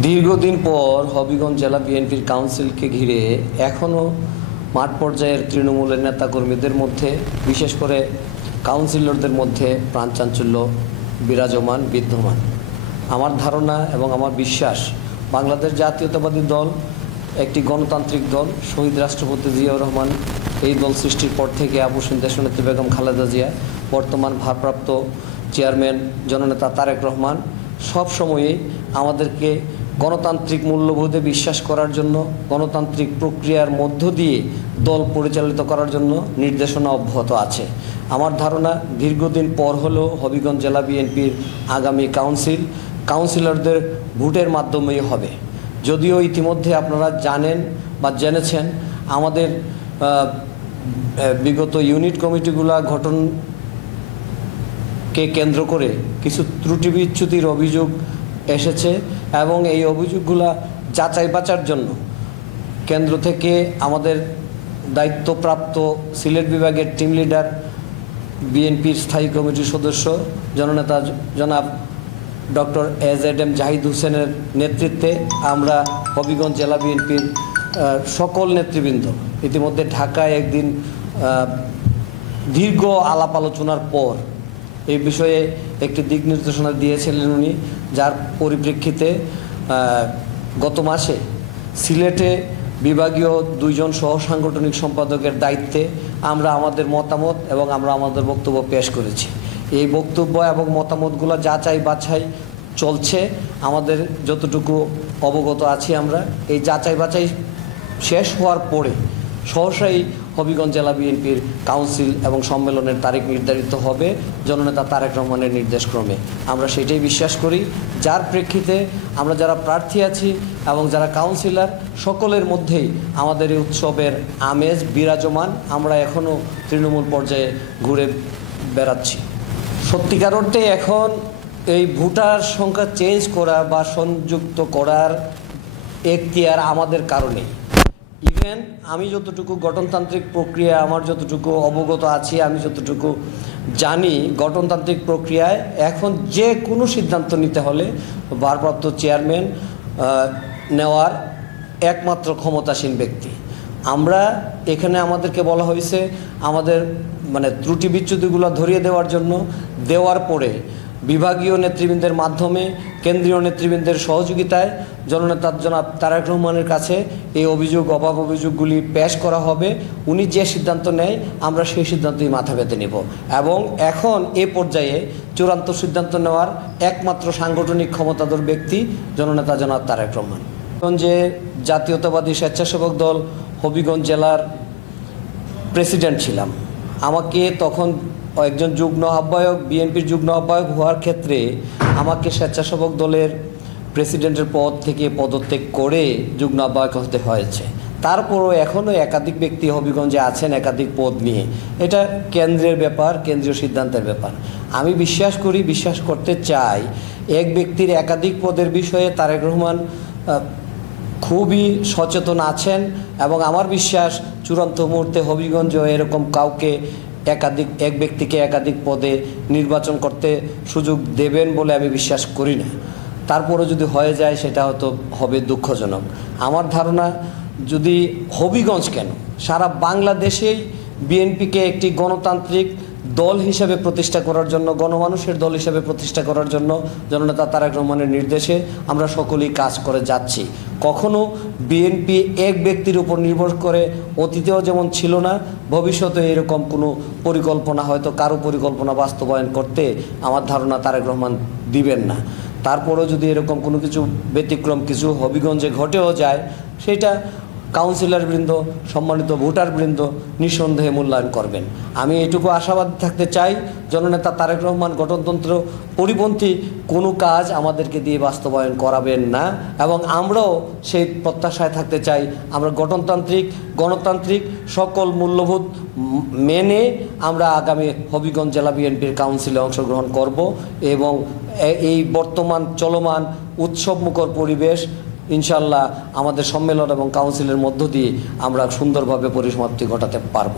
দীর্ঘদিন পর হবিগঞ্জ জেলা বিএনপির কাউন্সিলকে ঘিরে এখনও মাঠ পর্যায়ের তৃণমূলের নেতাকর্মীদের মধ্যে, বিশেষ করে কাউন্সিলরদের মধ্যে প্রাণচাঞ্চল্য বিদ্যমান। আমার ধারণা এবং আমার বিশ্বাস, বাংলাদেশ জাতীয়তাবাদী দল একটি গণতান্ত্রিক দল। শহীদ রাষ্ট্রপতি জিয়াউর রহমান এই দল সৃষ্টির পর থেকে আবু সিন দেশনেত্রী বেগম খালেদা জিয়া, বর্তমান ভারপ্রাপ্ত চেয়ারম্যান জননেতা তারেক রহমান সব সময়ই আমাদেরকে গণতান্ত্রিক মূল্যবোধে বিশ্বাস করার জন্য, গণতান্ত্রিক প্রক্রিয়ার মধ্য দিয়ে দল পরিচালিত করার জন্য নির্দেশনা অব্যাহত আছে। আমার ধারণা, দীর্ঘদিন পর হলেও হবিগঞ্জ জেলা বিএনপির আগামী কাউন্সিলরদের ভোটের মাধ্যমেই হবে। যদিও ইতিমধ্যে আপনারা জানেন বা জেনেছেন, আমাদের বিগত ইউনিট কমিটিগুলা গঠনকে কেন্দ্র করে কিছু ত্রুটি বিচ্যুতির অভিযোগ এসেছে এবং এই অভিযোগগুলা যাচাই বাছার জন্য কেন্দ্র থেকে আমাদের দায়িত্বপ্রাপ্ত সিলেট বিভাগের টিম লিডার, বিএনপির স্থায়ী কমিটির সদস্য জননেতা জনাব ডক্টর AZM জাহিদ হোসেনের নেতৃত্বে আমরা হবিগঞ্জ জেলা বিএনপির সকল নেতৃবৃন্দ ইতিমধ্যে ঢাকায় একদিন দীর্ঘ আলাপ আলোচনার পর এই বিষয়ে একটি দিক নির্দেশনা দিয়েছিলেন উনি, যার পরিপ্রেক্ষিতে গত মাসে সিলেটে বিভাগীয় 2 জন সহ সাংগঠনিক সম্পাদকের দায়িত্বে আমরা আমাদের মতামত এবং আমরা আমাদের বক্তব্য পেশ করেছি। এই বক্তব্য এবং মতামতগুলো যাচাই বাছাই চলছে। আমাদের যতটুকু অবগত আছি, আমরা এই যাচাই বাছাই শেষ হওয়ার পরে সহসাই হবিগঞ্জ জেলা বিএনপির কাউন্সিল এবং সম্মেলনের তারিখ নির্ধারিত হবে জননেতা তারেক রহমানের নির্দেশক্রমে। আমরা সেটাই বিশ্বাস করি, যার প্রেক্ষিতে আমরা যারা প্রার্থী আছি এবং যারা কাউন্সিলর, সকলের মধ্যেই আমাদের এই উৎসবের আমেজ বিরাজমান। আমরা এখনও তৃণমূল পর্যায়ে ঘুরে বেড়াচ্ছি। সত্যিকার অর্থে এখন এই ভোটার সংখ্যা চেঞ্জ করা বা সংযুক্ত করার এখতিয়ার আমাদের কারণেই। ইভেন আমি যতটুকু গঠনতান্ত্রিক প্রক্রিয়া, আমার যতটুকু অবগত আছি, আমি যতটুকু জানি, গঠনতান্ত্রিক প্রক্রিয়ায় এখন যে কোনো সিদ্ধান্ত নিতে হলে ভারপ্রাপ্ত চেয়ারম্যান নেওয়ার একমাত্র ক্ষমতাসীন ব্যক্তি। আমরা এখানে আমাদেরকে বলা হয়েছে আমাদের ত্রুটি বিচ্যুতিগুলো ধরিয়ে দেওয়ার জন্য, দেওয়ার পরে বিভাগীয় নেতৃবৃন্দের মাধ্যমে কেন্দ্রীয় নেতৃবৃন্দের সহযোগিতায় জননেতা জনাব তারেক রহমানের কাছে এই অভিযোগগুলি পেশ করা হবে। উনি যে সিদ্ধান্ত নেয় আমরা সেই সিদ্ধান্তই মাথা পেতে নেব এবং এখন এ পর্যায়ে চূড়ান্ত সিদ্ধান্ত নেওয়ার একমাত্র সাংগঠনিক ক্ষমতাধর ব্যক্তি জননেতা জনাব তারেক রহমান। যে জাতীয়তাবাদী স্বেচ্ছাসেবক দল হবিগঞ্জ জেলার প্রেসিডেন্ট ছিলাম, আমাকে তখন একজন যুগ্ম আহ্বায়ক, বিএনপির যুগ্ম আহ্বায়ক হওয়ার ক্ষেত্রে আমাকে স্বেচ্ছাসেবক দলের প্রেসিডেন্টের পদ থেকে পদত্যাগ করে যুগ্ম আহ্বায়ক হতে হয়েছে। তারপরও এখনও একাধিক ব্যক্তি হবিগঞ্জে আছেন একাধিক পদ নিয়ে। এটা কেন্দ্রের ব্যাপার, কেন্দ্রীয় সিদ্ধান্তের ব্যাপার। আমি বিশ্বাস করতে চাই, এক ব্যক্তির একাধিক পদের বিষয়ে তারেক রহমান খুবই সচেতন আছেন এবং আমার বিশ্বাস চূড়ান্ত মুহূর্তে হবিগঞ্জ এরকম কাউকে এক ব্যক্তিকে একাধিক পদে নির্বাচন করতে সুযোগ দেবেন বলে আমি বিশ্বাস করি না। তারপরে যদি হয়ে যায় সেটা হয়তো হবে দুঃখজনক। আমার ধারণা, যদি হবিগঞ্জ কেন, সারা বাংলাদেশেই বিএনপিকে একটি গণতান্ত্রিক দল হিসেবে প্রতিষ্ঠা করার জন্য, গণমানুষের দল হিসেবে প্রতিষ্ঠা করার জন্য জননেতা তারেক রহমানের নির্দেশে আমরা সকলেই কাজ করে যাচ্ছি। কখনো বিএনপি এক ব্যক্তির উপর নির্ভর করে অতীতেও যেমন ছিল না, ভবিষ্যতে এরকম কোনো পরিকল্পনা, হয়তো কারো পরিকল্পনা বাস্তবায়ন করতে আমার ধারণা তারেক রহমান দিবেন না। তারপরেও যদি এরকম কোনো কিছু ব্যতিক্রম কিছু হবিগঞ্জে ঘটেও যায়, সেটা কাউন্সিলরবৃন্দ, সম্মানিত ভোটারবৃন্দ নিঃসন্দেহে মূল্যায়ন করবেন। আমি এটুকু আশাবাদ থাকতে চাই, জননেতা তারেক রহমান গণতন্ত্র পরিপন্থী কোনো কাজ আমাদেরকে দিয়ে বাস্তবায়ন করাবেন না এবং আমরাও সেই প্রত্যাশায় থাকতে চাই। আমরা গণতান্ত্রিক সকল মূল্যবোধ মেনে আমরা আগামী হবিগঞ্জ জেলা বিএনপির কাউন্সিলে অংশগ্রহণ করব এবং এই বর্তমান চলমান উৎসবমুখর পরিবেশ ইনশাআল্লাহ আমাদের সম্মেলন এবং কাউন্সিলের মধ্য দিয়ে আমরা সুন্দরভাবে পরিসমাপ্তি ঘটাতে পারব।